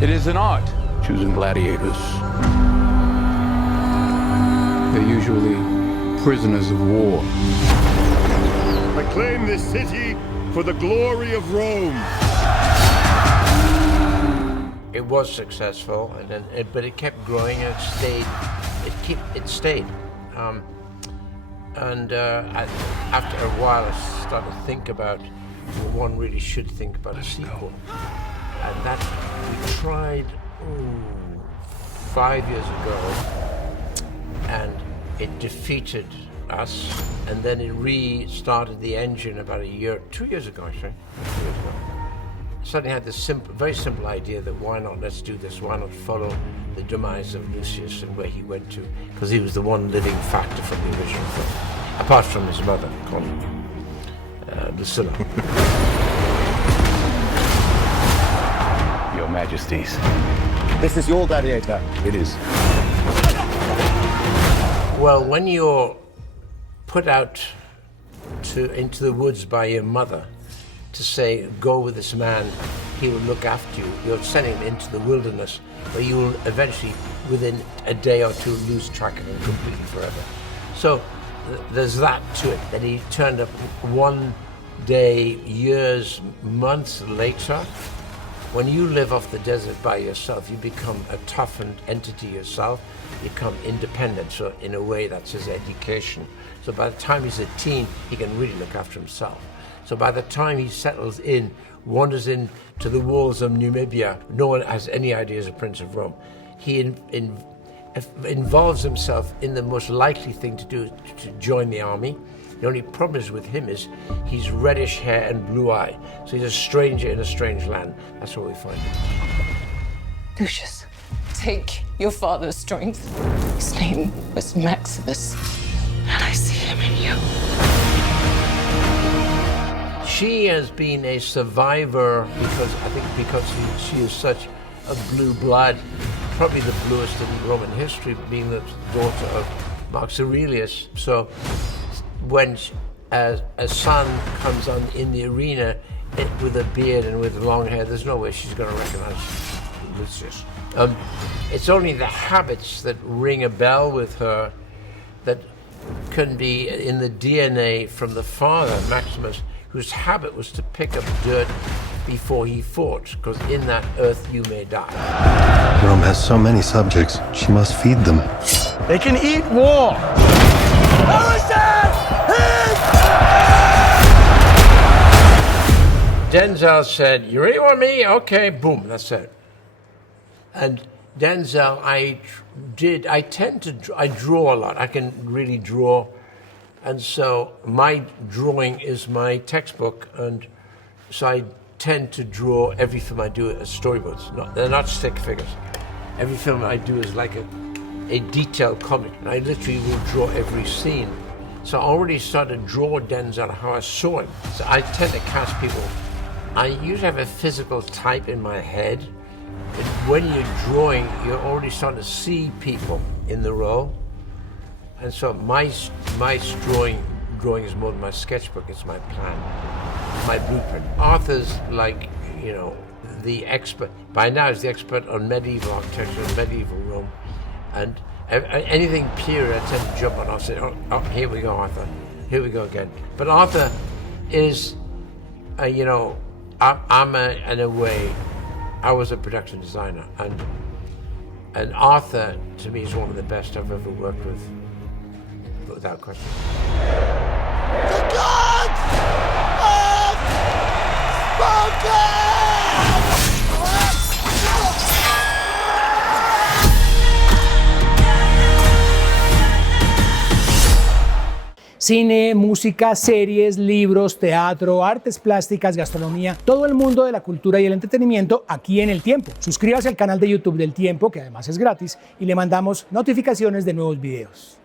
It is an art, choosing gladiators. They're usually prisoners of war. I claim this city for the glory of Rome. It was successful, but it kept growing and it stayed. It stayed. After a while, I started to think about what one really should think about a sequel. And that we tried 5 years ago, and it defeated us, and then it restarted the engine about 2 years ago, actually. 2 years ago. Suddenly had this very simple idea that why not, let's do this, why not follow the demise of Lucius and where he went to, because he was the one living factor from the original film, apart from his mother, called Lucilla. Your Majesties. This is your gladiator. It is. Well, when you're put out into the woods by your mother to say, go with this man, he will look after you, you're sending him into the wilderness where you will eventually, within a day or two, lose track of him completely forever. So there's that to it, that he turned up one day, years, months later. When you live off the desert by yourself, you become a toughened entity yourself, you become independent. So in a way, that's his education. So by the time he's a teen, he can really look after himself. So by the time he settles in, wanders into the walls of Namibia, no one has any idea as a Prince of Rome. He involves himself in the most likely thing to do, to join the army. The only problem is with him is he's reddish hair and blue eye. So he's a stranger in a strange land. That's where we find him. Lucius, take your father's strength. His name was Maximus, and I see him in you. She has been a survivor because she is such a blue blood, probably the bluest in Roman history, being the daughter of Marcus Aurelius. So when a son comes on in the arena with a beard and with long hair, there's no way she's going to recognize Lucius. It's only the habits that ring a bell with her that can be in the DNA from the father, Maximus, whose habit was to pick up dirt before he fought, because in that earth you may die. Rome has so many subjects, she must feed them. They can eat war. Denzel said, "You really want me? Okay, boom, that's it." And Denzel, I draw a lot. I can really draw. And so my drawing is my textbook, and so I tend to draw every film I do as storyboards. They're not stick figures. Every film I do is like a detailed comic, and I literally will draw every scene. So I already started to draw Denzel how I saw him. So I tend to cast people. I usually have a physical type in my head, but when you're drawing, you're already starting to see people in the role. And so my drawing is more than my sketchbook, it's my plan, my blueprint. Arthur's like, the expert, by now he's the expert on medieval architecture and medieval Rome. And anything period, I tend to jump on. I'll say, oh, here we go, Arthur. Here we go again. But Arthur is, in a way, I was a production designer. And Arthur, to me, is one of the best I've ever worked with. Without question. The gods have spoken! Cine, música, series, libros, teatro, artes plásticas, gastronomía, todo el mundo de la cultura y el entretenimiento aquí en El Tiempo. Suscríbase al canal de YouTube del Tiempo, que además es gratis, y le mandamos notificaciones de nuevos videos.